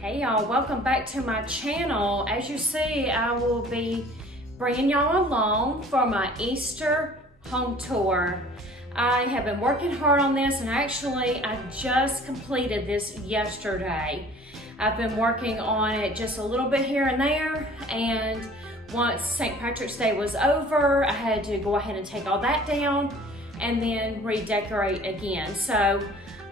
Hey y'all, welcome back to my channel. As you see, I will be bringing y'all along for my Easter home tour. I have been working hard on this, and actually I just completed this yesterday. I've been working on it just a little bit here and there, and once St. Patrick's Day was over, I had to go ahead and take all that down and then redecorate again. So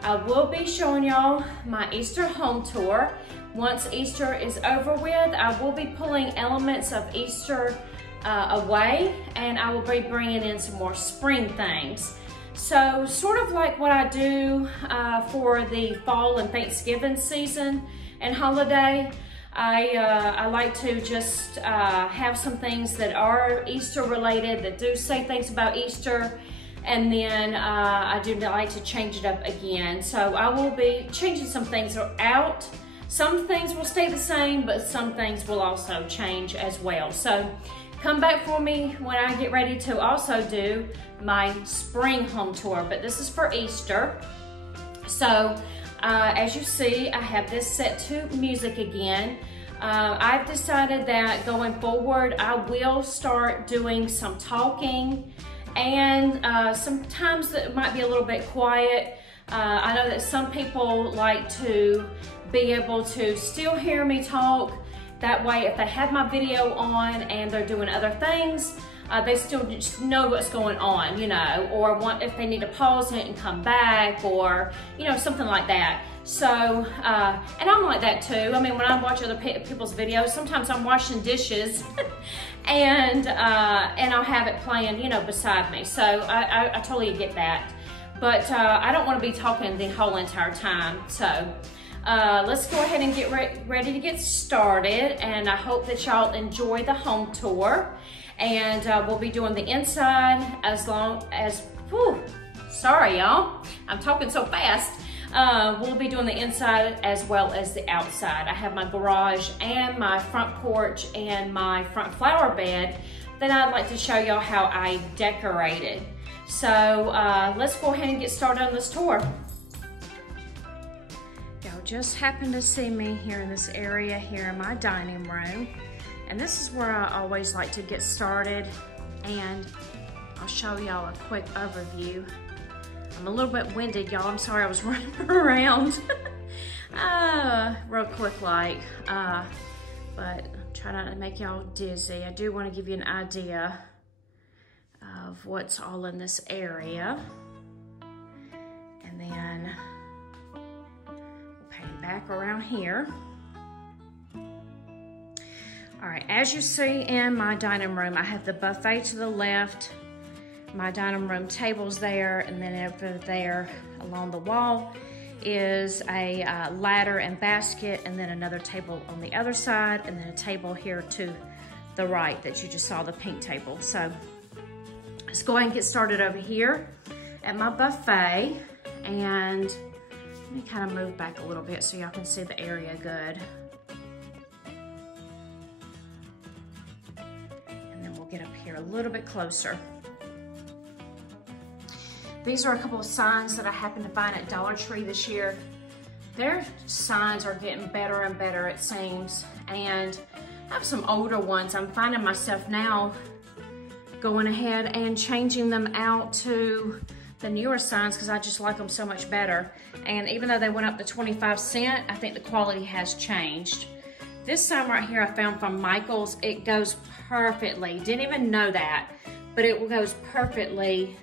I will be showing y'all my Easter home tour. Once Easter is over with, I will be pulling elements of Easter away, and I will be bringing in some more spring things. So sort of like what I do for the fall and Thanksgiving season and holiday, I like to just have some things that are Easter related, that do say things about Easter, and then I do like to change it up again. So I will be changing some things out. Some things will stay the same, but some things will also change as well. So come back for me when I get ready to also do my spring home tour, but this is for Easter. So as you see, I have this set to music again. I've decided that going forward, I will start doing some talking, and sometimes it might be a little bit quiet. I know that some people like to be able to still hear me talk. That way, if they have my video on and they're doing other things, they still just know what's going on, you know, or if they need to pause it and come back, or, you know, something like that. So, and I'm like that too. I mean, when I watch other people's videos, sometimes I'm washing dishes and I'll have it playing, you know, beside me. So I totally get that. But I don't want to be talking the whole entire time. So let's go ahead and get ready to get started. And I hope that y'all enjoy the home tour. And we'll be doing the inside as long as, whew, sorry y'all, I'm talking so fast. We'll be doing the inside as well as the outside. I have my garage and my front porch and my front flower bed that I'd like to show y'all how I decorated. So let's go ahead and get started on this tour. Y'all just happened to see me here in this area here in my dining room. And this is where I always like to get started, and I'll show y'all a quick overview. I'm a little bit winded, y'all. I'm sorry, I was running around real quick like, but try not to make y'all dizzy. I do want to give you an idea of what's all in this area. And then we'll pan back around here. All right, as you see in my dining room, I have the buffet to the left, my dining room table's there, and then over there along the wall is a ladder and basket, and then another table on the other side, and then a table here to the right that you just saw, the pink table. So let's go ahead and get started over here at my buffet, and let me kind of move back a little bit so y'all can see the area good. Get up here a little bit closer. These are a couple of signs that I happened to find at Dollar Tree this year. Their signs are getting better and better, it seems, and I have some older ones. I'm finding myself now going ahead and changing them out to the newer signs because I just like them so much better. And even though they went up to 25 cents, I think the quality has changed. This sign right here I found from Michael's. It goes perfectly. Didn't even know that, but it goes perfectly.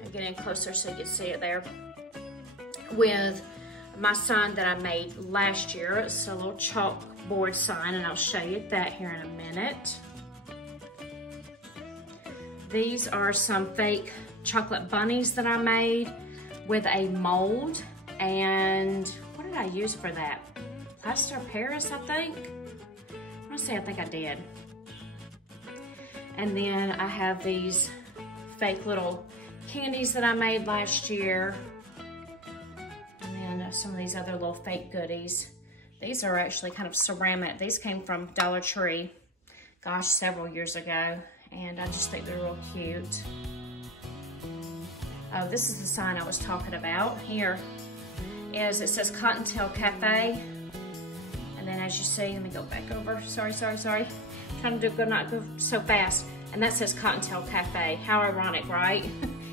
I'll get in closer so you can see it there. With my sign that I made last year. It's a little chalkboard sign, and I'll show you that here in a minute. These are some fake chocolate bunnies that I made with a mold. And what did I use for that? Plaster of Paris, I think. I want to say I think I did. And then I have these fake little candies that I made last year. And then some of these other little fake goodies. These are actually kind of ceramic. These came from Dollar Tree, gosh, several years ago. And I just think they're real cute. Oh, this is the sign I was talking about. Here it says Cottontail Cafe. then as you see, let me go back over. Sorry. Trying to not go so fast. And that says Cottontail Cafe. How ironic, right?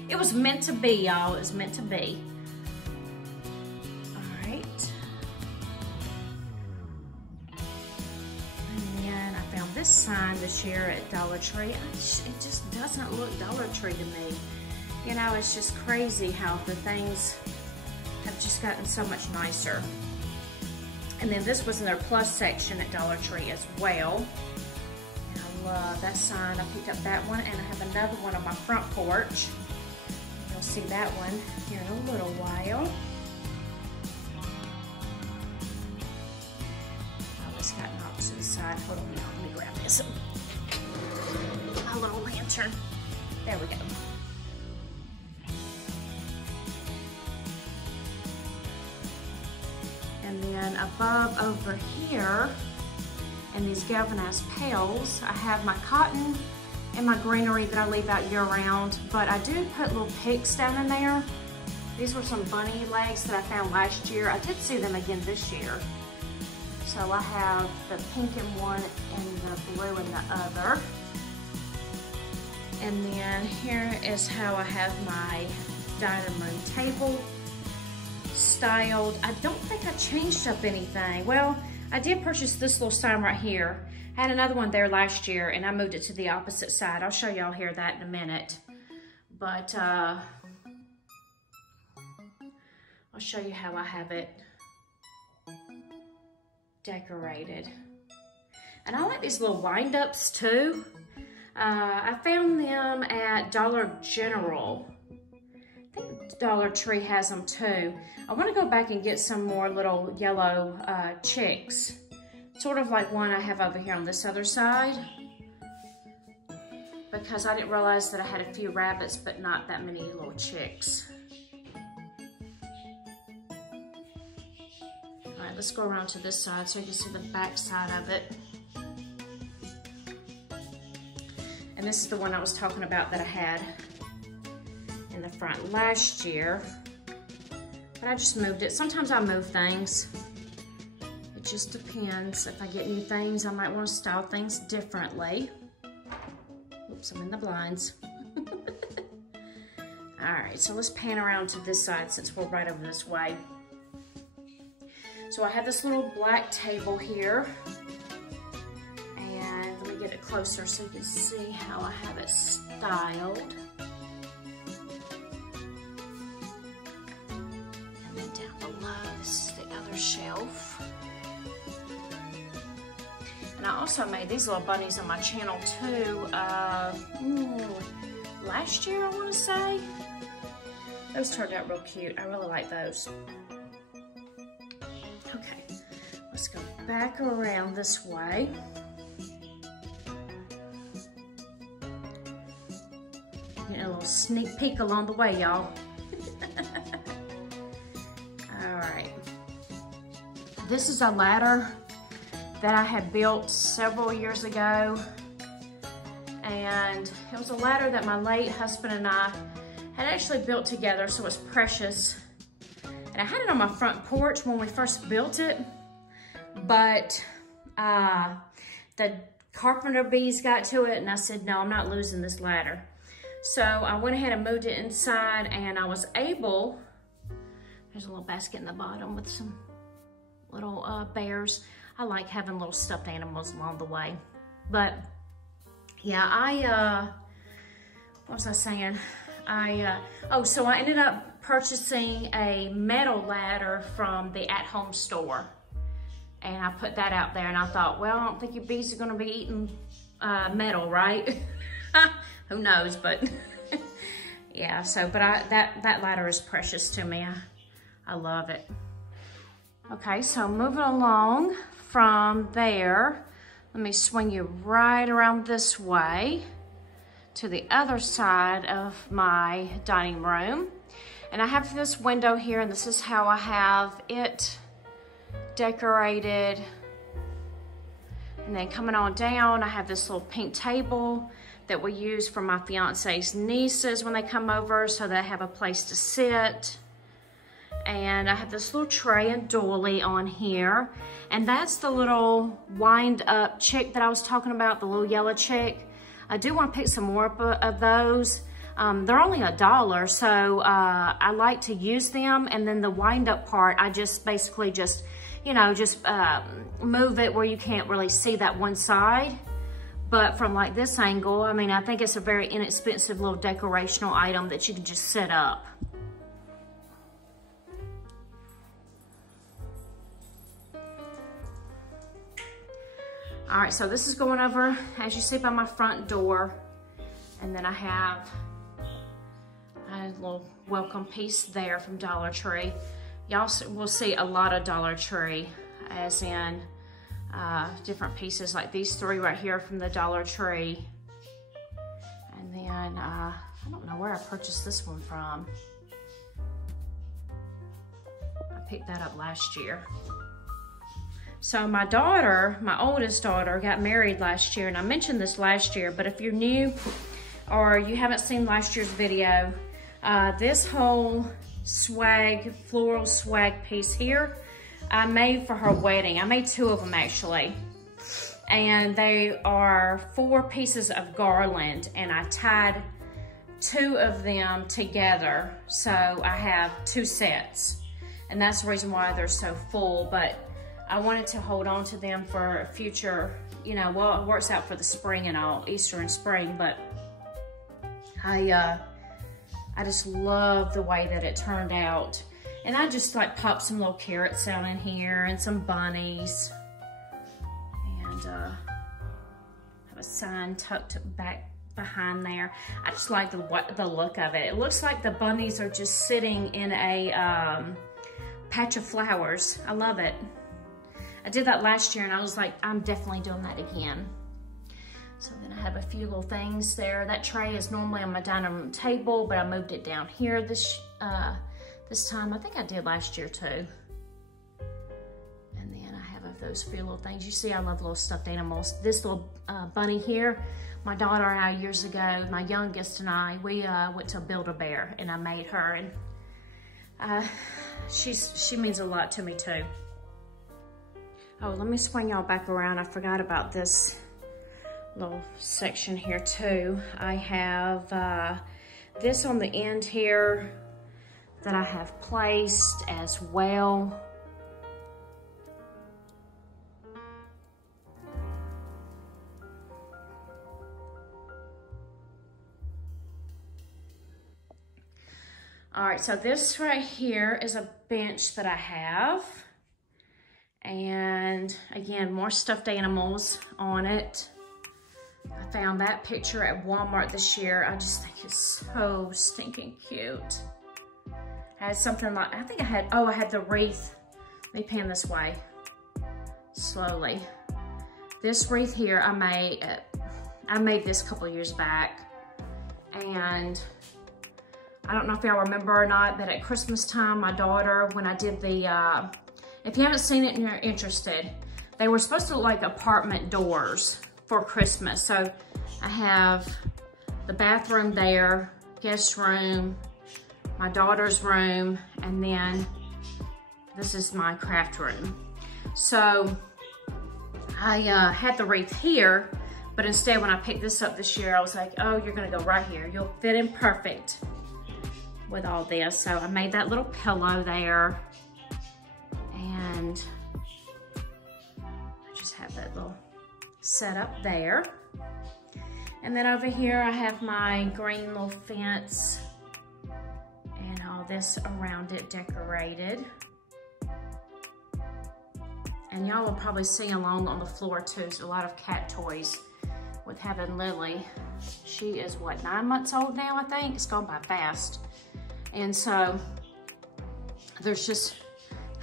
It was meant to be, y'all. It was meant to be. All right. And then I found this sign this year at Dollar Tree. It just doesn't look Dollar Tree to me. You know, it's just crazy how the things have just gotten so much nicer. And then this was in their plus section at Dollar Tree as well. And I love that sign. I picked up that one, and I have another one on my front porch. You'll see that one here in a little while. Oh, it's got knobs to the side. Hold on, let me grab this. My little lantern. There we go. And then above over here, in these galvanized pails, I have my cotton and my greenery that I leave out year round, but I do put little picks down in there. These were some bunny legs that I found last year. I did see them again this year. So I have the pink in one and the blue in the other. And then here is how I have my dining room table styled. I don't think I changed up anything. Well, I did purchase this little sign right here. I had another one there last year and I moved it to the opposite side. I'll show y'all here that in a minute. But I'll show you how I have it decorated. And I like these little wind-ups too. I found them at Dollar General. I think Dollar Tree has them too. I want to go back and get some more little yellow chicks. Sort of like one I have over here on this other side. Because I didn't realize that I had a few rabbits, but not that many little chicks. All right, let's go around to this side so you can see the back side of it. And this is the one I was talking about that I had in the front last year. But I just moved it. Sometimes I move things. It just depends. If I get new things, I might want to style things differently. Oops, I'm in the blinds. All right, so let's pan around to this side since we're right over this way. So I have this little black table here. And let me get it closer so you can see how I have it styled. And then down below, this is the other shelf. And I also made these little bunnies on my channel too, last year I want to say. Those turned out real cute. I really like those. Okay, let's go back around this way. Getting a little sneak peek along the way, y'all. All right. This is a ladder that I had built several years ago. And it was a ladder that my late husband and I had actually built together, so it's precious. And I had it on my front porch when we first built it, but the carpenter bees got to it and I said, no, I'm not losing this ladder. So I went ahead and moved it inside and I was able, there's a little basket in the bottom with some little bears. I like having little stuffed animals along the way. But yeah, what was I saying? So I ended up purchasing a metal ladder from the at-home store. And I put that out there and I thought, well, I don't think your bees are gonna be eating metal, right? Who knows, but yeah, so, but that ladder is precious to me. I love it. Okay, so moving along from there, let me swing you right around this way to the other side of my dining room. And I have this window here, and this is how I have it decorated. And then coming on down, I have this little pink table that we use for my fiance's nieces when they come over, so they have a place to sit. and I have this little tray and doily on here. And that's the little wind up chick that I was talking about, the little yellow chick. I do want to pick some more of those. They're only $1, so I like to use them. And then the wind up part, I just basically just, you know, just move it where you can't really see that one side. But from like this angle, I mean, I think it's a very inexpensive little decorational item that you can just set up. All right, so this is going over, as you see, by my front door. And then I have a little welcome piece there from Dollar Tree. Y'all will see a lot of Dollar Tree, as in different pieces like these 3 right here from the Dollar Tree. And then, I don't know where I purchased this one from. I picked that up last year. So my daughter, my oldest daughter, got married last year, and I mentioned this last year, but if you're new or you haven't seen last year's video, this whole swag, floral swag piece here, I made for her wedding. I made 2 of them actually. And they are 4 pieces of garland, and I tied 2 of them together. So I have 2 sets, and that's the reason why they're so full. But I wanted to hold on to them for future, you know, well, it works out for the spring and all, Easter and spring, but I just love the way that it turned out. And I just like popped some little carrots out in here and some bunnies. And have a sign tucked back behind there. I just like the look of it. It looks like the bunnies are just sitting in a patch of flowers. I love it. I did that last year, and I was like, I'm definitely doing that again. So then I have a few little things there. That tray is normally on my dining room table, but I moved it down here this time. I think I did last year too. And then I have those few little things. You see, I love little stuffed animals. This little bunny here, my daughter and I years ago, my youngest and I, we went to Build-A-Bear, and I made her, and she means a lot to me too. Oh, let me swing y'all back around. I forgot about this little section here too. I have this on the end here that I have placed as well. All right, so this right here is a bench that I have. And again, more stuffed animals on it. I found that picture at Walmart this year. I just think it's so stinking cute. I had something like, I think I had, oh, I had the wreath. Let me pan this way slowly. This wreath here, I made this a couple years back. And I don't know if y'all remember or not, but at Christmas time, my daughter, when I did the, if you haven't seen it and you're interested, they were supposed to look like apartment doors for Christmas. So I have the bathroom there, guest room, my daughter's room, and then this is my craft room. So I had the wreath here, but instead when I picked this up this year, I was like, oh, you're gonna go right here. You'll fit in perfect with all this. So I made that little pillow there. And I just have that little setup there. And then over here I have my green little fence and all this around it decorated. And y'all will probably see along on the floor too, there's a lot of cat toys with having Lily. She is what, 9 months old now, I think? It's gone by fast. And so there's just,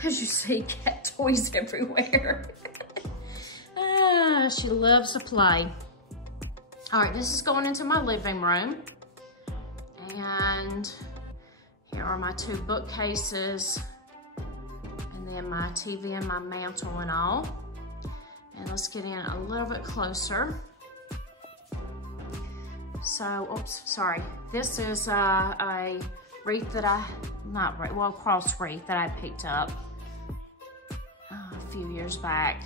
as you see, cat toys everywhere. She loves to play. All right, this is going into my living room. And here are my 2 bookcases. And then my TV and my mantle and all. And let's get in a little bit closer. So, oops, sorry. This is a wreath that cross wreath that I picked up a few years back.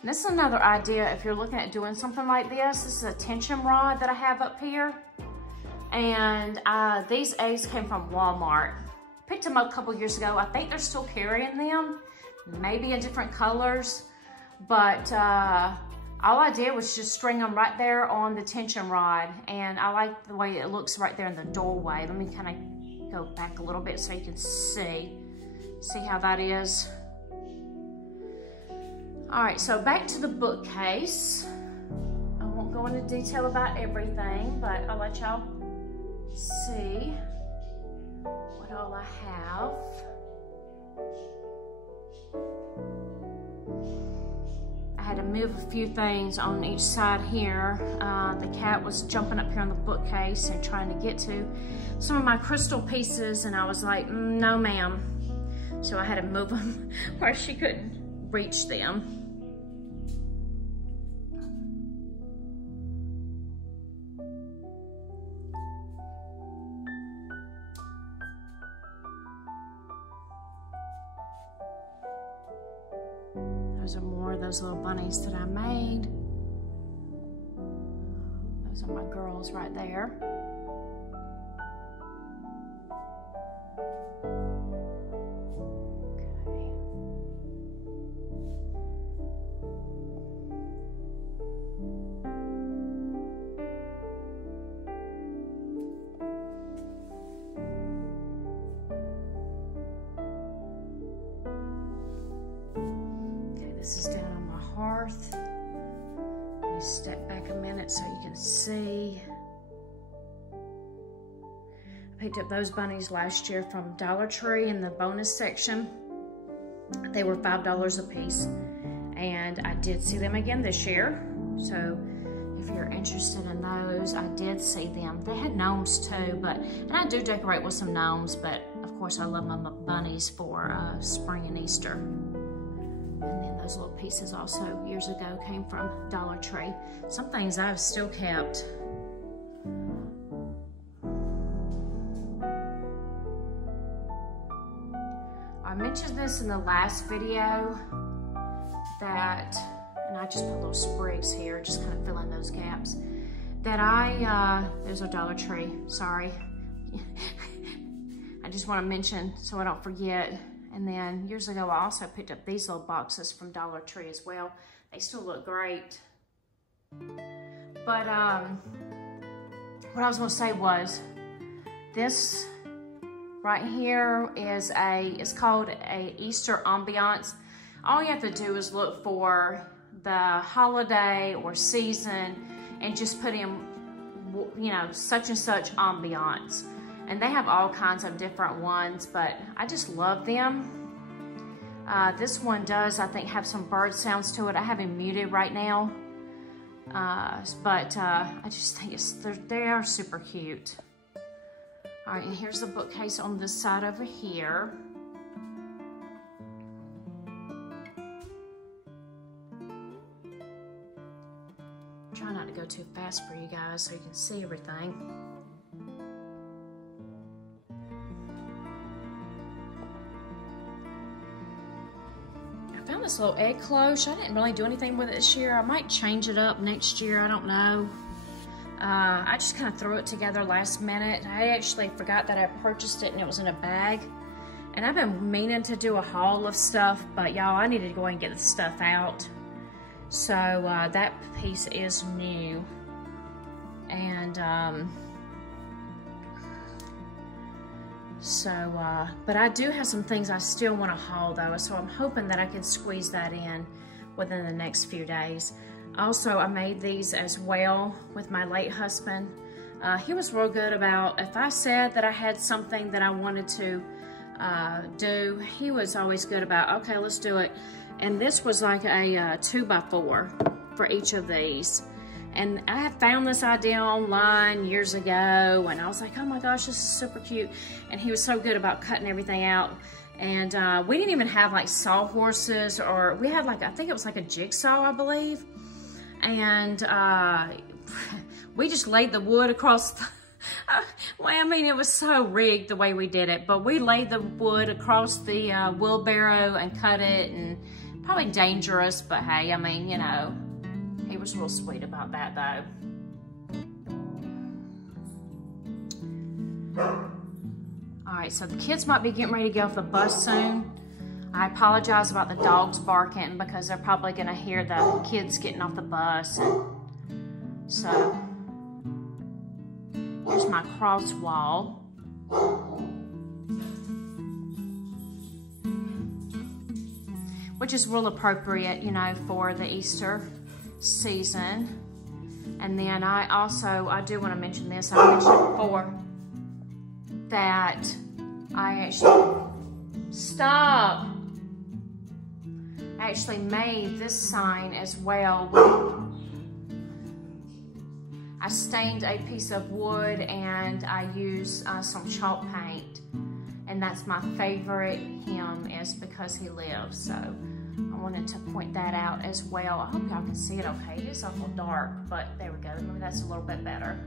And this is another idea if you're looking at doing something like this. This is a tension rod that I have up here. And these eggs came from Walmart. Picked them up a couple years ago. I think they're still carrying them, maybe in different colors. But all I did was just string them right there on the tension rod. And I like the way it looks right there in the doorway. Let me kind of go back a little bit so you can see how that is. All right, so back to the bookcase. I won't go into detail about everything, but I'll let y'all see what all I have. I had to move a few things on each side here. The cat was jumping up here on the bookcase and trying to get to some of my crystal pieces, and I was like, no ma'am. So I had to move them where she couldn't reach them. Those are more of those little bunnies that I made. Those are my girls right there. This is down on my hearth. Let me step back a minute so you can see. I picked up those bunnies last year from Dollar Tree in the bonus section. They were $5 a piece. And I did see them again this year. So if you're interested in those, I did see them. They had gnomes too, and I do decorate with some gnomes, but of course I love my bunnies for spring and Easter. And then those little pieces also years ago came from Dollar Tree. Some things I've still kept. I mentioned this in the last video that, and I just put little sprigs here, just kind of fill in those gaps, that there's a Dollar Tree, sorry. I just want to mention so I don't forget. And then years ago, I also picked up these little boxes from Dollar Tree as well. They still look great. But what I was gonna say was, this right here is it's called a Easter ambiance. All you have to do is look for the holiday or season and just put in, you know, such and such ambiance. And they have all kinds of different ones, but I just love them. This one does, I think, have some bird sounds to it. I have him muted right now. But I just think they are super cute. All right, and here's the bookcase on this side over here. Try not to go too fast for you guys so you can see everything. This little egg cloche. I didn't really do anything with it this year. I might change it up next year. I don't know. I just kind of threw it together last minute. I actually forgot that I purchased it and it was in a bag. And I've been meaning to do a haul of stuff, but y'all, I needed to go and get the stuff out. So that piece is new. And but I do have some things I still want to haul though, so I'm hoping that I can squeeze that in within the next few days. Also, I made these as well with my late husband. He was real good about, if I said that I had something that I wanted to do, he was always good about, okay, let's do it. And this was like a 2x4 for each of these. And I had found this idea online years ago, and I was like, oh my gosh, this is super cute. And he was so good about cutting everything out. And we didn't even have like sawhorses, or we had like, I think it was like a jigsaw, I believe. And we just laid the wood across Well, I mean, it was so rigged the way we did it, but we laid the wood across the wheelbarrow and cut it, and probably dangerous, but hey, I mean, you know, he was real sweet about that though. All right, so the kids might be getting ready to get off the bus soon. I apologize about the dogs barking because they're probably gonna hear the kids getting off the bus. And so, here's my cross wall. Which is real appropriate, you know, for the Easter season. And then I do want to mention this. I mentioned before that I actually made this sign as well. I stained a piece of wood and I used some chalk paint, and that's my favorite hymn, is Because He Lives. So I wanted to point that out as well. I hope y'all can see it okay. It is awful dark, but there we go. Maybe that's a little bit better.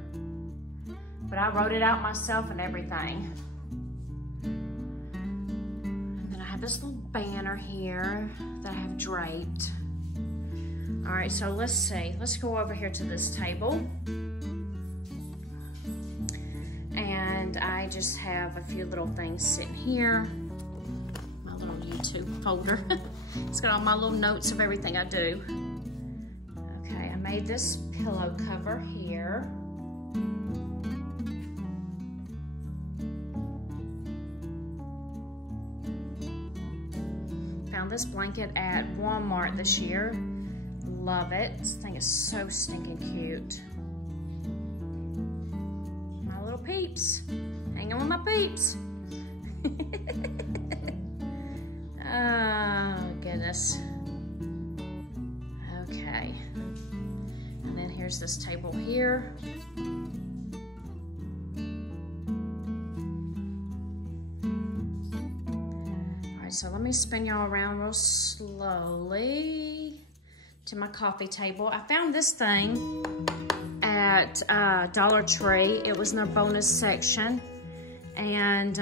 But I wrote it out myself and everything. And then I have this little banner here that I have draped. All right, so let's see. Let's go over here to this table. And I just have a few little things sitting here. My little YouTube folder. It's got all my little notes of everything I do. Okay, I made this pillow cover here. Found this blanket at Walmart this year. Love it. This thing is so stinking cute. My little peeps. Hanging with my peeps. Oh, goodness. Okay. And then here's this table here. So let me spin y'all around real slowly to my coffee table. I found this thing at Dollar Tree. It was in their bonus section. And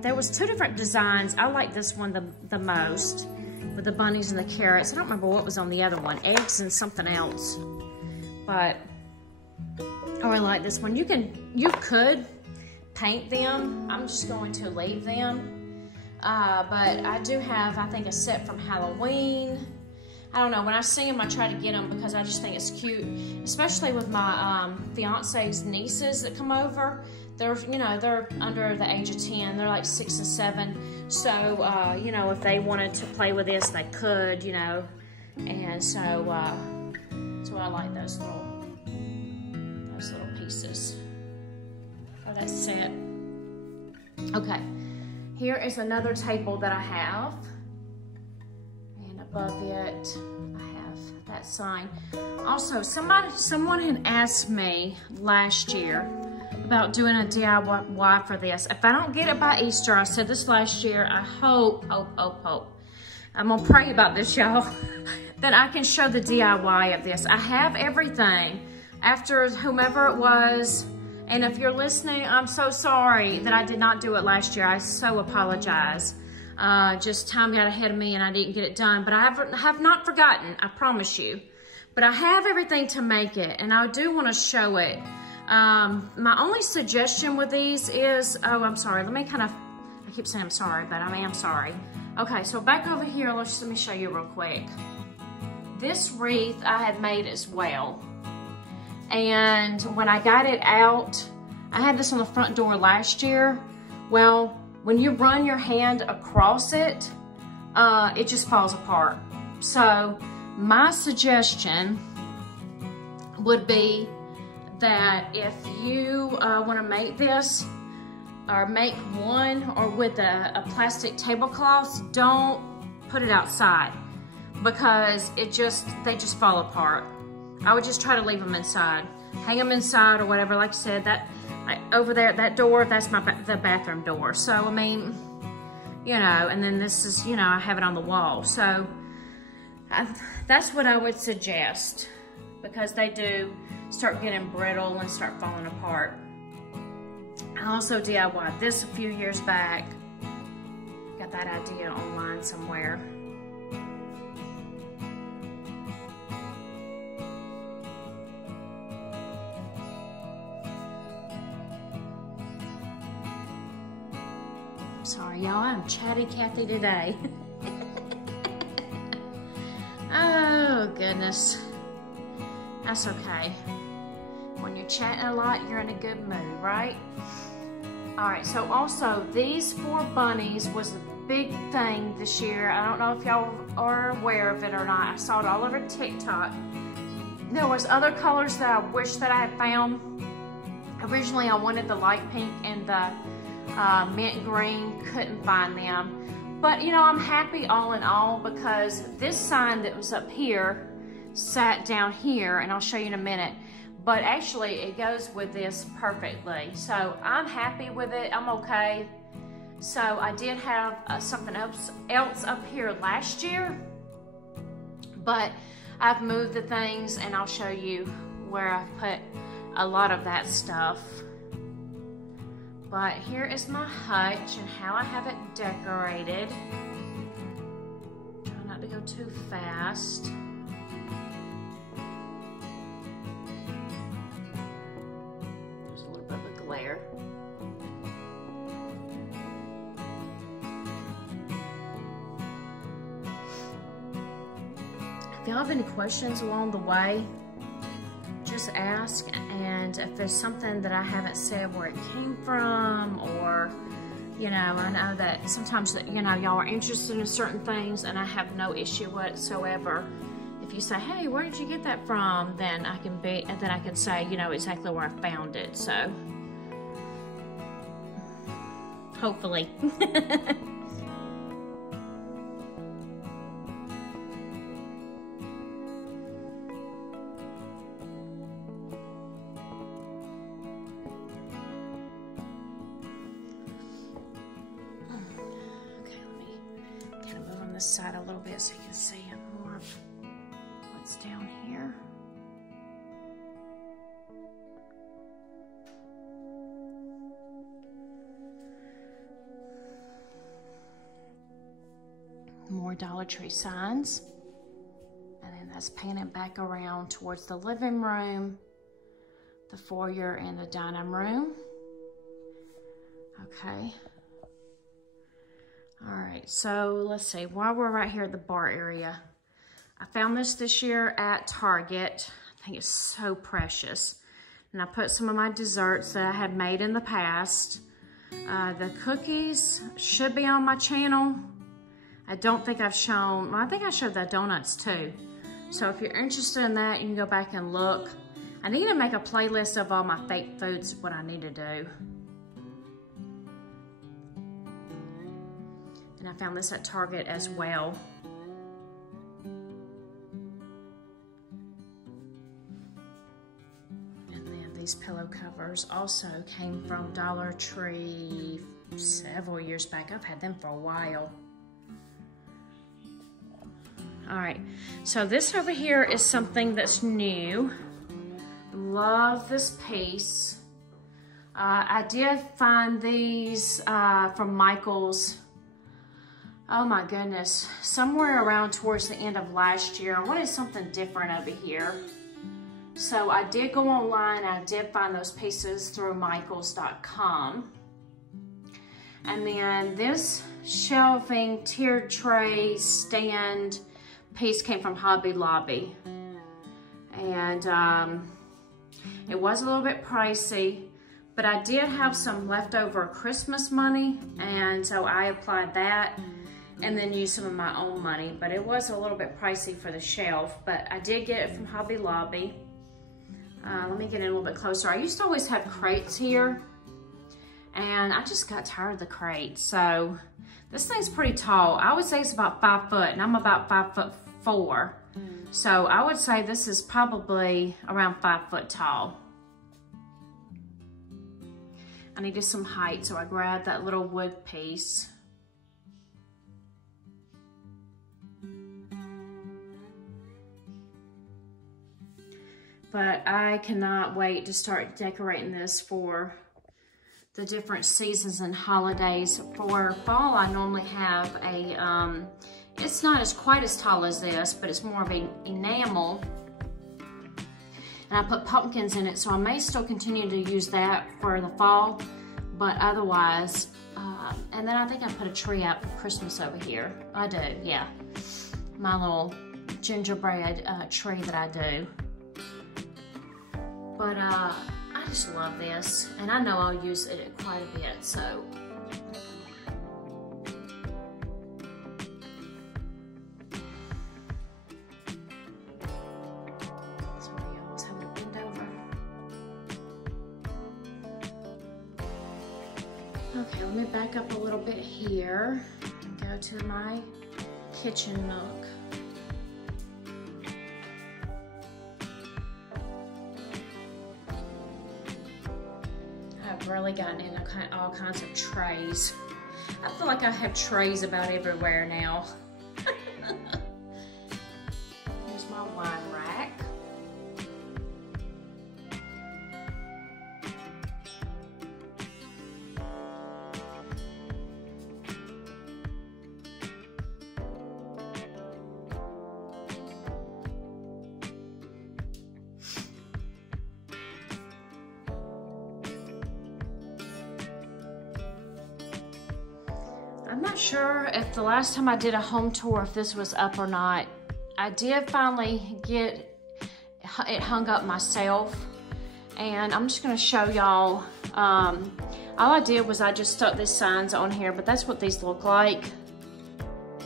there was two different designs. I like this one the most, with the bunnies and the carrots. I don't remember what was on the other one, eggs and something else. But I really like this one. You could paint them. I'm just going to leave them. But I do have, I think, a set from Halloween. I don't know, when I see them, I try to get them because I just think it's cute, especially with my fiance's nieces that come over. They're, you know, they're under the age of 10. They're like 6 and 7. So, you know, if they wanted to play with this, they could, you know. And so I like those little pieces for that set. Okay. Here is another table that I have, and above it, I have that sign. Also, someone had asked me last year about doing a DIY for this. If I don't get it by Easter, I said this last year, I hope, I'm gonna pray about this, y'all, that I can show the DIY of this. I have everything after whomever it was. And if you're listening, I'm so sorry that I did not do it last year. I so apologize. Just time got ahead of me and I didn't get it done. But I have not forgotten, I promise you. But I have everything to make it, and I do want to show it. My only suggestion with these is, oh, I'm sorry. Let me I keep saying I'm sorry, but I am sorry. Okay, so back over here, let me show you real quick. This wreath I had made as well. And when I got it out, I had this on the front door last year. Well, when you run your hand across it, it just falls apart. So my suggestion would be that if you want to make this, or make one, or with a plastic tablecloth, don't put it outside, because they just fall apart. I would just try to leave them inside. Hang them inside or whatever. Like I said, over there, that door, that's the bathroom door. So, I mean, you know, and then this is, you know, I have it on the wall. So, that's what I would suggest, because they do start getting brittle and start falling apart. I also DIY'd this a few years back. Got that idea online somewhere. Sorry, y'all, I'm chatty Cathy today. Oh, goodness. That's okay. When you're chatting a lot, you're in a good mood, right? All right, so also, these 4 bunnies was a big thing this year. I don't know if y'all are aware of it or not. I saw it all over TikTok. There was other colors that I wish that I had found. Originally, I wanted the light pink and the mint green, couldn't find them. But you know, I'm happy all in all because this sign that was up here sat down here, and I'll show you in a minute. But actually, it goes with this perfectly. So I'm happy with it, I'm okay. So I did have something else up here last year, but I've moved the things and I'll show you where I've put a lot of that stuff. But here is my hutch and how I have it decorated. Try not to go too fast. There's a little bit of a glare. If y'all have any questions along the way, just ask, and if there's something that I haven't said where it came from, or you know, I know that sometimes that, you know, y'all are interested in certain things, and I have no issue whatsoever. If you say, hey, where did you get that from, then I can say, you know, exactly where I found it. So hopefully. This side a little bit so you can see more of what's down here. More Dollar Tree signs. And then that's painting back around towards the living room, the foyer, and the dining room. Okay. All right, so let's see, while we're right here at the bar area, I found this year at Target. I think it's so precious. And I put some of my desserts that I had made in the past. The cookies should be on my channel. I don't think I've shown, well, I think I showed the donuts too. So if you're interested in that, you can go back and look. I need to make a playlist of all my fake foods, what I need to do. And I found this at Target as well. And then these pillow covers also came from Dollar Tree several years back. I've had them for a while. All right, so this over here is something that's new. Love this piece. I did find these from Michael's. Oh my goodness, somewhere around towards the end of last year. I wanted something different over here. So I did go online, I did find those pieces through michaels.com. And then this shelving tiered tray stand piece came from Hobby Lobby. And it was a little bit pricey, but I did have some leftover Christmas money, and so I applied that and then use some of my own money, but it was a little bit pricey for the shelf, but I did get it from Hobby Lobby. Let me get in a little bit closer. I used to always have crates here, and I just got tired of the crates. So this thing's pretty tall. I would say it's about 5 foot, and I'm about 5'4". So I would say this is probably around 5 foot tall. I needed some height, so I grabbed that little wood piece. But I cannot wait to start decorating this for the different seasons and holidays. For fall, I normally have a, it's not as quite as tall as this, but it's more of an enamel. And I put pumpkins in it, so I may still continue to use that for the fall, but otherwise, and then I think I put a tree out for Christmas over here. I do, yeah. My little gingerbread tree that I do. But I just love this, and I know I'll use it quite a bit, so. Sorry, I always have to bend over. Okay, let me back up a little bit here and go to my kitchen nook. I've really gotten into all kinds of trays. I feel like I have trays about everywhere now. Here's my wine rack. I'm not sure if the last time I did a home tour, if this was up or not. I did finally get it hung up myself, and I'm just gonna show y'all. All I did was I just stuck these signs on here, but that's what these look like,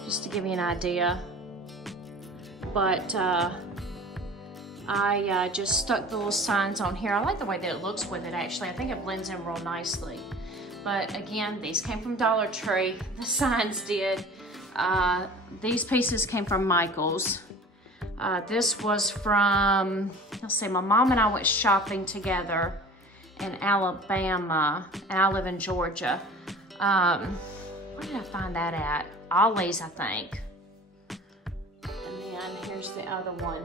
just to give you an idea. But I just stuck the little signs on here. I like the way that it looks with it, actually. I think it blends in real nicely. But again, these came from Dollar Tree. The signs did. These pieces came from Michael's. This was from, let's see, my mom and I went shopping together in Alabama, and I live in Georgia. Where did I find that at? Ollie's, I think. And then here's the other one.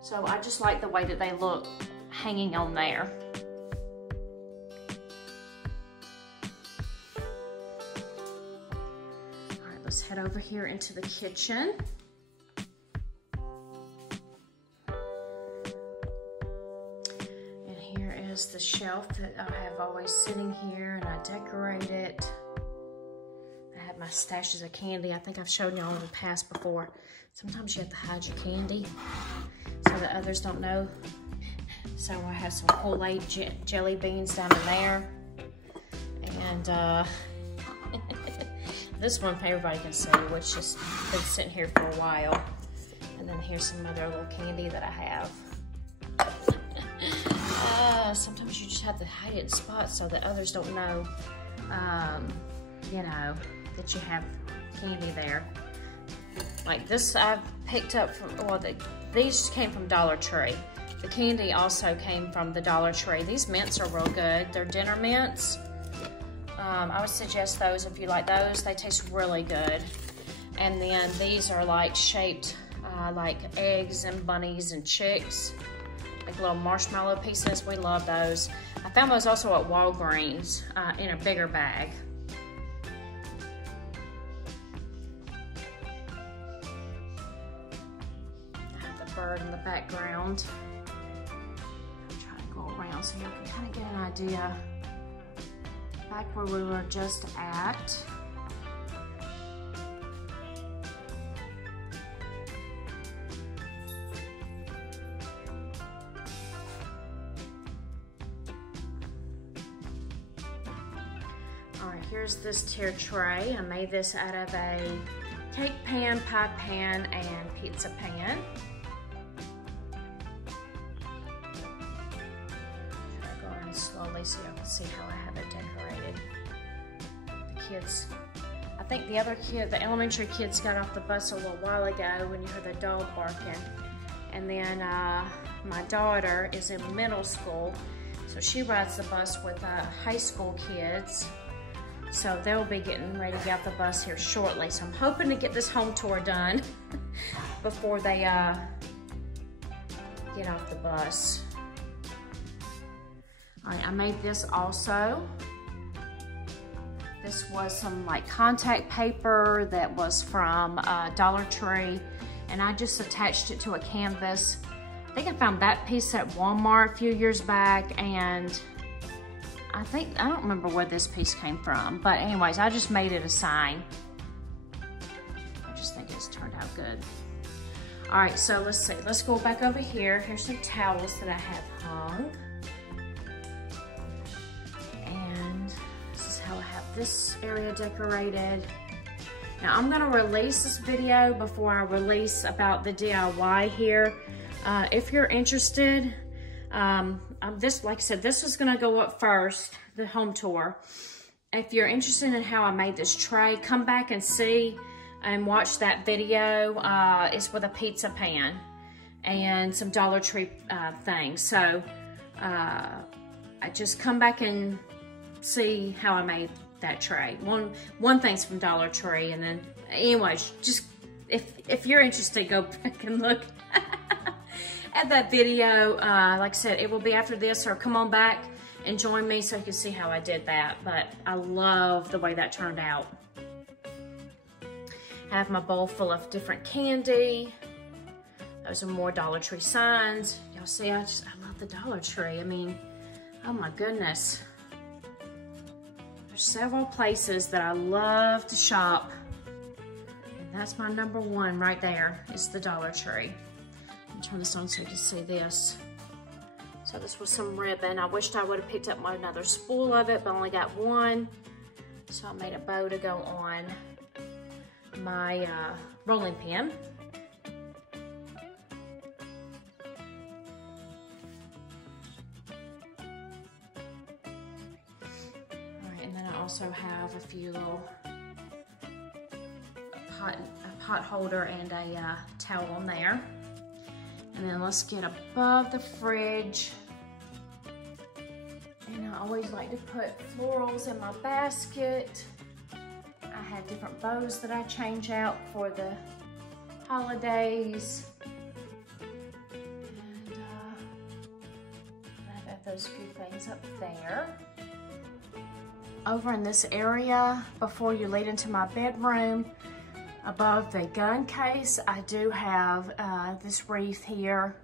So I just like the way that they look hanging on there. Let's head over here into the kitchen. And here is the shelf that I have always sitting here, and I decorate it. I have my stashes of candy. I think I've shown y'all in the past before. Sometimes you have to hide your candy so that others don't know. So I have some Kool-Aid jelly beans down in there. And this one everybody can see, which has been sitting here for a while. And then here's some other little candy that I have. Sometimes you just have to hide it in spots so that others don't know, you know, that you have candy there. Like this I've picked up from, well, these came from Dollar Tree. The candy also came from the Dollar Tree. These mints are real good. They're dinner mints. I would suggest those if you like those. They taste really good. And then these are like shaped like eggs and bunnies and chicks. Like little marshmallow pieces. We love those. I found those also at Walgreens in a bigger bag. I have the bird in the background. I'm trying to go around so you can kind of get an idea. Back where we were just at. All right, here's this tier tray. I made this out of a cake pan, pie pan, and pizza pan. Slowly so y'all can see how I have it decorated. The kids, I think the other kid, the elementary kids got off the bus a little while ago when you heard the dog barking. And then my daughter is in middle school, so she rides the bus with high school kids. So they'll be getting ready to get off the bus here shortly. So I'm hoping to get this home tour done before they get off the bus. All right, I made this also. This was some like contact paper that was from Dollar Tree, and I just attached it to a canvas. I think I found that piece at Walmart a few years back, and I don't remember where this piece came from, but anyways, I just made it a sign. I just think it's turned out good. All right, so let's see. Let's go back over here. Here's some towels that I have hung. And this is how I have this area decorated. Now I'm gonna release this video before I release about the DIY here. If you're interested, like I said, this was gonna go up first, the home tour. If you're interested in how I made this tray, come back and see and watch that video. It's with a pizza pan and some Dollar Tree things. So I just come back and see how I made that tray. One thing's from Dollar Tree, and then anyways, just if you're interested, go back and look at that video. Like I said, it will be after this, or come on back and join me so you can see how I did that. But I love the way that turned out. I have my bowl full of different candy. Those are more Dollar Tree signs. Y'all see, I love the Dollar Tree. I mean, oh my goodness. There's several places that I love to shop, and that's my number one right there, is the Dollar Tree. Let me turn this on so you can see this. So this was some ribbon. I wished I would have picked up another spool of it, but I only got one. So I made a bow to go on my rolling pin. Alright, and then I also have a few little pot holder and a towel on there. And then let's get above the fridge. And I always like to put florals in my basket. I have different bows that I change out for the holidays. And I've got those few things up there. Over in this area, before you lead into my bedroom, above the gun case, I do have this wreath here,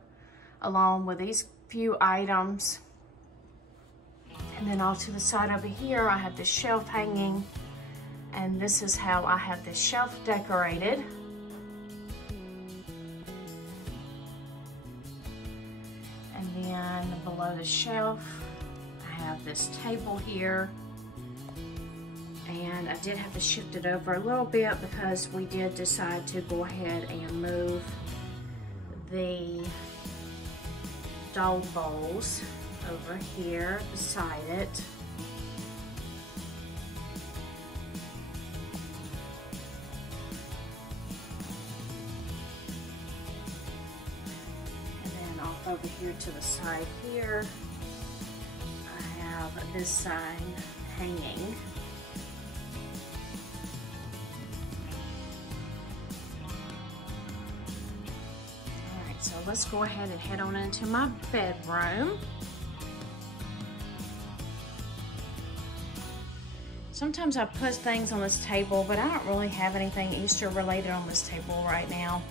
along with these few items. And then all to the side over here, I have this shelf hanging. And this is how I have this shelf decorated. And then below the shelf, I have this table here. And I did have to shift it over a little bit because we did decide to go ahead and move the dog bowls over here beside it. Over here to the side here, I have this sign hanging. Alright, so let's go ahead and head on into my bedroom. Sometimes I put things on this table, but I don't really have anything Easter related on this table right now.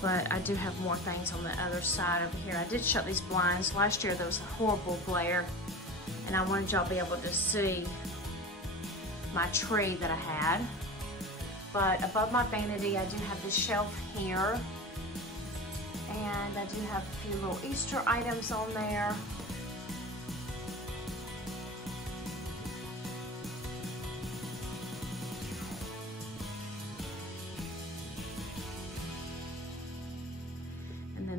But I do have more things on the other side over here. I did shut these blinds. Last year there was a horrible glare, and I wanted y'all to be able to see my tree that I had. But above my vanity, I do have this shelf here, and I do have a few little Easter items on there.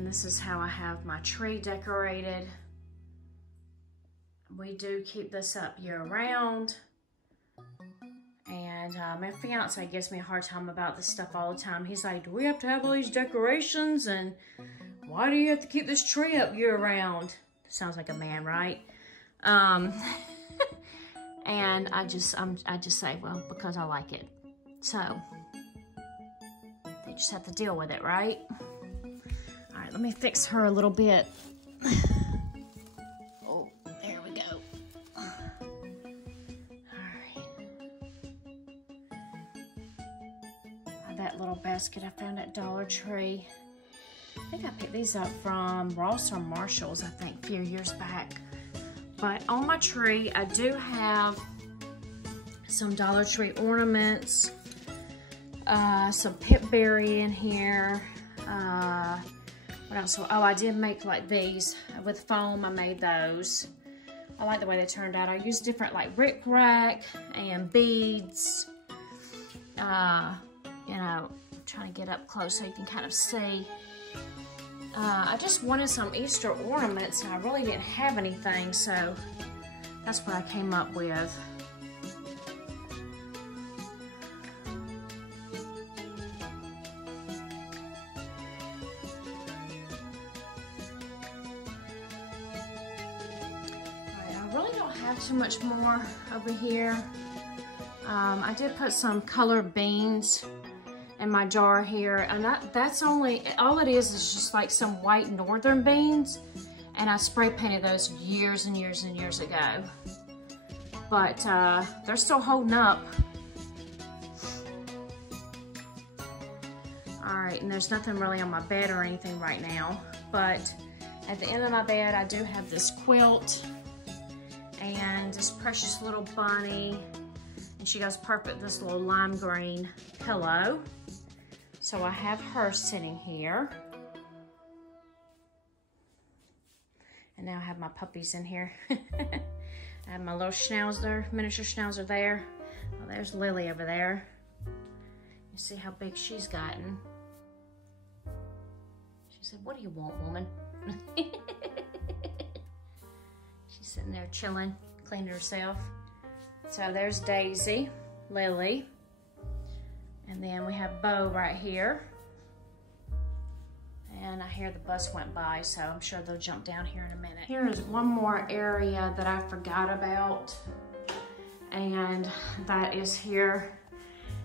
This is how I have my tree decorated. We do keep this up year round. And my fiance gives me a hard time about this stuff all the time. He's like, do we have to have all these decorations? And why do you have to keep this tree up year round? Sounds like a man, right? And I just say, well, because I like it. So they just have to deal with it, right? All right, let me fix her a little bit. Oh, there we that little basket I found at Dollar Tree. I think I picked these up from Ross or Marshall's, I think, a few years back. But on my tree, I do have some Dollar Tree ornaments, some pipberry in here. What else? Oh, I did make like these with foam. I made those. I like the way they turned out. I used different like rickrack and beads. You know, I'm trying to get up close so you can kind of see. I just wanted some Easter ornaments and I really didn't have anything, so that's what I came up with. I really don't have too much more over here. I did put some colored beans in my jar here, and that's only, all it is just like some white northern beans, and I spray painted those years and years and years ago. But they're still holding up. All right, and there's nothing really on my bed or anything right now, but at the end of my bed I do have this quilt and this precious little bunny, and she goes perfect with this little lime green pillow. So I have her sitting here. And now I have my puppies in here. I have my little schnauzer, miniature schnauzer there. Oh, there's Lily over there. You see how big she's gotten. She said, "What do you want, woman?" She's sitting there chilling, cleaning herself. So there's Daisy, Lily. And then we have Bo right here. And I hear the bus went by, so I'm sure they'll jump down here in a minute. Here is one more area that I forgot about. And that is here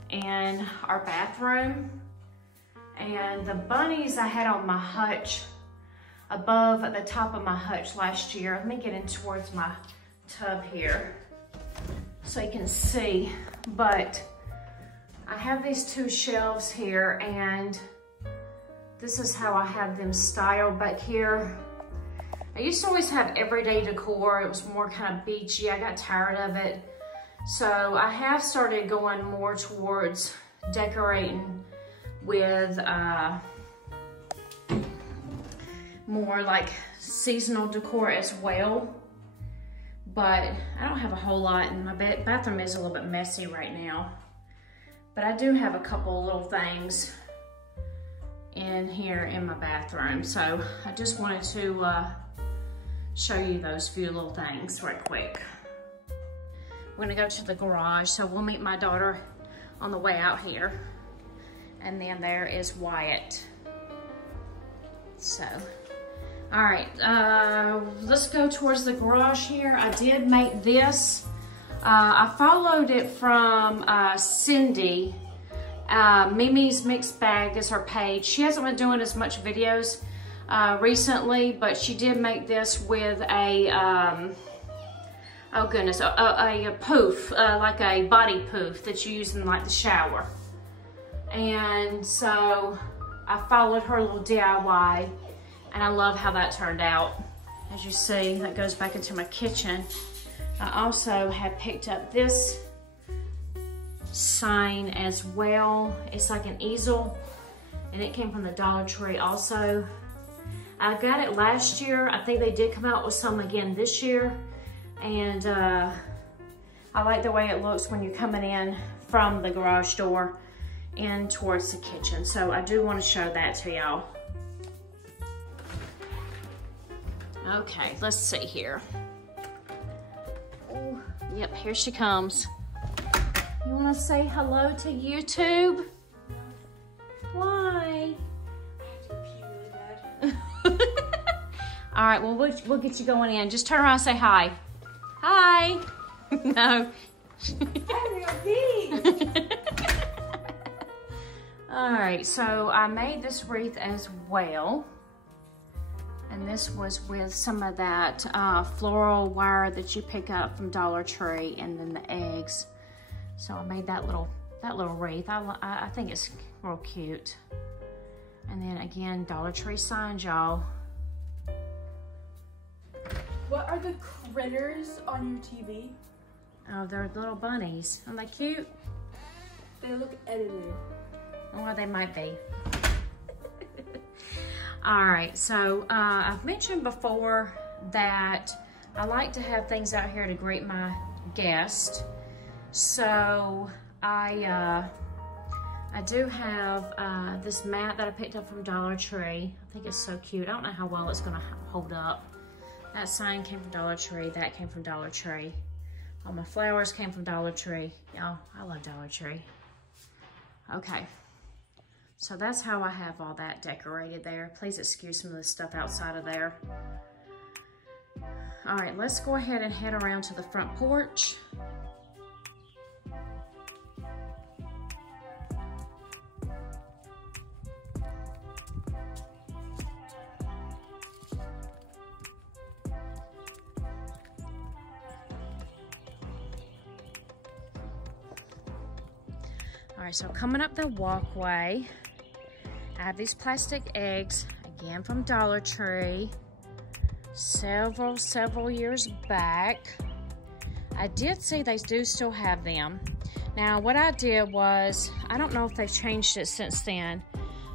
in our bathroom. And the bunnies I had on my hutch, above at the top of my hutch last year. Let me get in towards my tub here so you can see. But I have these two shelves here, and this is how I have them styled back here. I used to always have everyday decor. It was more kind of beachy. I got tired of it. So I have started going more towards decorating with more like seasonal decor as well. But I don't have a whole lot, and my bathroom is a little bit messy right now. But I do have a couple little things in here in my bathroom. So I just wanted to show you those few little things right quick. We're gonna go to the garage, so we'll meet my daughter on the way out here. And then there is Wyatt. So, all right, let's go towards the garage here. I did make this. I followed it from Cindy. Mimi's Mixed Bag is her page. She hasn't been doing as much videos recently, but she did make this with a, oh goodness, a poof, like a body poof that you use in like the shower. And so I followed her little DIY, and I love how that turned out. As you see, that goes back into my kitchen. I also have picked up this sign as well. It's like an easel, and it came from the Dollar Tree also. I got it last year. I think they did come out with some again this year. And I like the way it looks when you're coming in from the garage door in towards the kitchen. So I do want to show that to y'all. Okay, let's see here. Oh, yep, here she comes. You want to say hello to YouTube? Why? I have to pee really bad. All right, well, we'll get you going in. Just turn around and say hi. Hi. No. All right, so I made this wreath as well. And this was with some of that floral wire that you pick up from Dollar Tree, and then the eggs. So I made that little that little wreath. I think it's real cute. And then again, Dollar Tree signs, y'all. What are the critters on your TV? Oh, they're little bunnies. Aren't they cute? They look edited. Well, they might be. All right, so I've mentioned before that I like to have things out here to greet my guests. So I do have this mat that I picked up from Dollar Tree. I think it's so cute. I don't know how well it's gonna hold up. That sign came from Dollar Tree. That came from Dollar Tree. All my flowers came from Dollar Tree. Y'all, I love Dollar Tree. Okay, so that's how I have all that decorated there. Please excuse some of the stuff outside of there. All right, let's go ahead and head around to the front porch. All right, so coming up the walkway, I have these plastic eggs, again from Dollar Tree, several years back. I did see they do still have them. Now, what I did was, I don't know if they've changed it since then,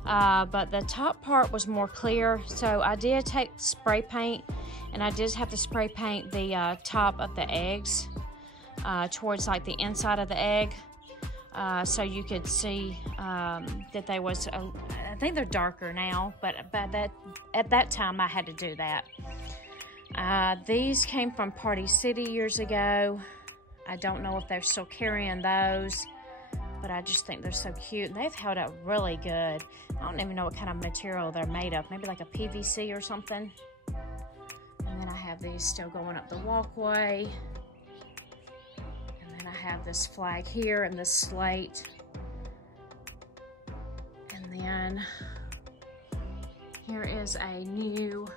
but the top part was more clear, so I did take spray paint, and I did have to spray paint the top of the eggs towards like the inside of the egg. So you could see that they was, I think they're darker now, but at that time I had to do that. These came from Party City years ago. I don't know if they're still carrying those, but I just think they're so cute. And they've held up really good. I don't even know what kind of material they're made of. Maybe like a PVC or something. And then I have these still going up the walkway. I have this flag here and this slate. And then here is a new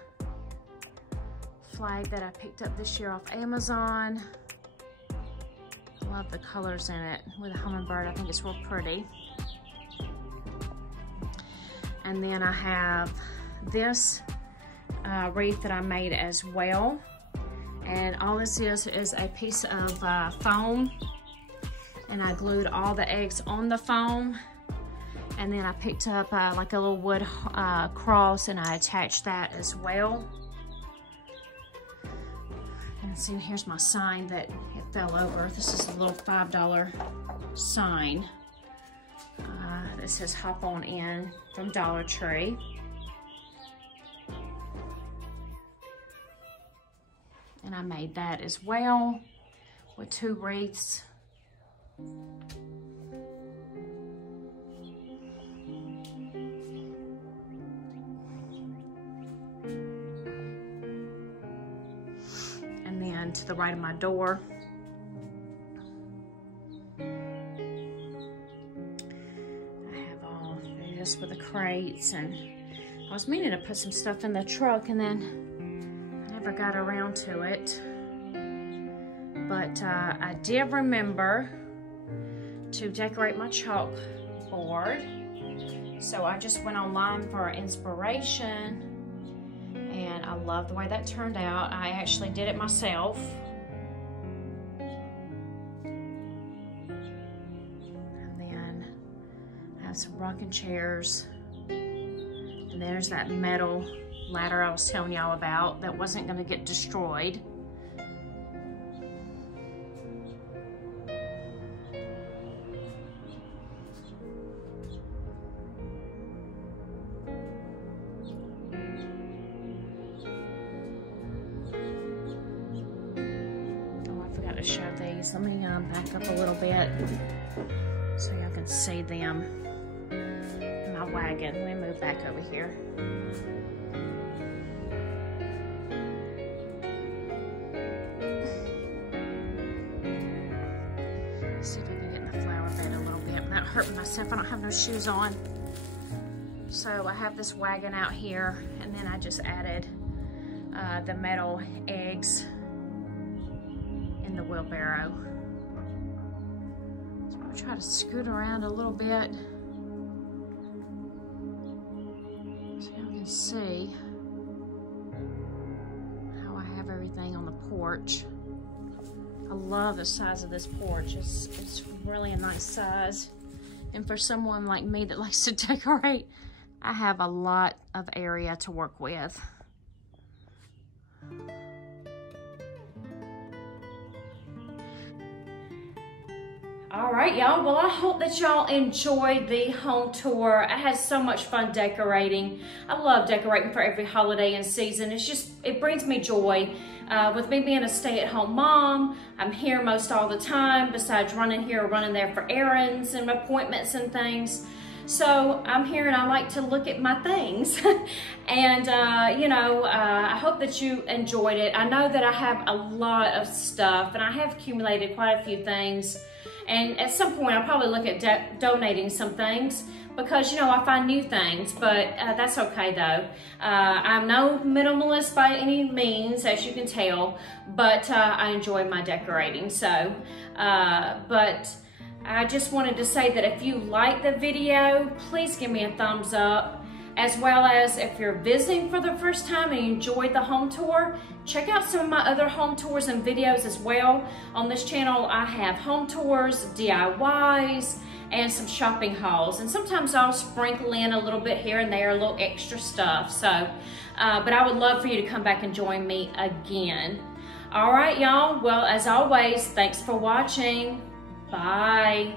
flag that I picked up this year off Amazon. I love the colors in it with a hummingbird. I think it's real pretty. And then I have this wreath that I made as well. And all this is a piece of foam, and I glued all the eggs on the foam, and then I picked up like a little wood cross, and I attached that as well. And see, here's my sign that it fell over. This is a little $5 sign. That says "Hop on in" from Dollar Tree. And I made that as well with 2 wreaths. And then to the right of my door, I have all this with the crates, and I was meaning to put some stuff in the truck, and then never got around to it, but I did remember to decorate my chalkboard, so I just went online for inspiration, and I love the way that turned out. I actually did it myself. And then I have some rocking chairs, and there's that metal ladder I was telling y'all about that wasn't going to get destroyed. Oh, I forgot to show these. Let me back up a little bit so y'all can see them. My wagon. Let me move back over here. See if I can get in the flower bed a little bit without hurting myself. I don't have no shoes on. So I have this wagon out here, and then I just added the metal eggs in the wheelbarrow. So I I'll try to scoot around a little bit so y'all can see how I have everything on the porch. I love the size of this porch. It's really a nice size. And for someone like me that likes to decorate, I have a lot of area to work with. All right, y'all. Well, I hope that y'all enjoyed the home tour. I had so much fun decorating. I love decorating for every holiday and season. It brings me joy. With me being a stay-at-home mom, I'm here most all the time, besides running here or running there for errands and appointments and things. So I'm here and I like to look at my things. And, I hope that you enjoyed it. I know that I have a lot of stuff and I have accumulated quite a few things. And at some point I'll probably look at donating some things because, I find new things, but that's okay though. I'm no minimalist by any means, as you can tell, but I enjoy my decorating. So, but I just wanted to say that if you like the video, please give me a thumbs up. As well as if you're visiting for the first time and you enjoyed the home tour, check out some of my other home tours and videos as well. On this channel, I have home tours, DIYs, and some shopping hauls. And sometimes I'll sprinkle in a little bit here and there, a little extra stuff. So, but I would love for you to come back and join me again. All right, y'all. Well, as always, thanks for watching. Bye.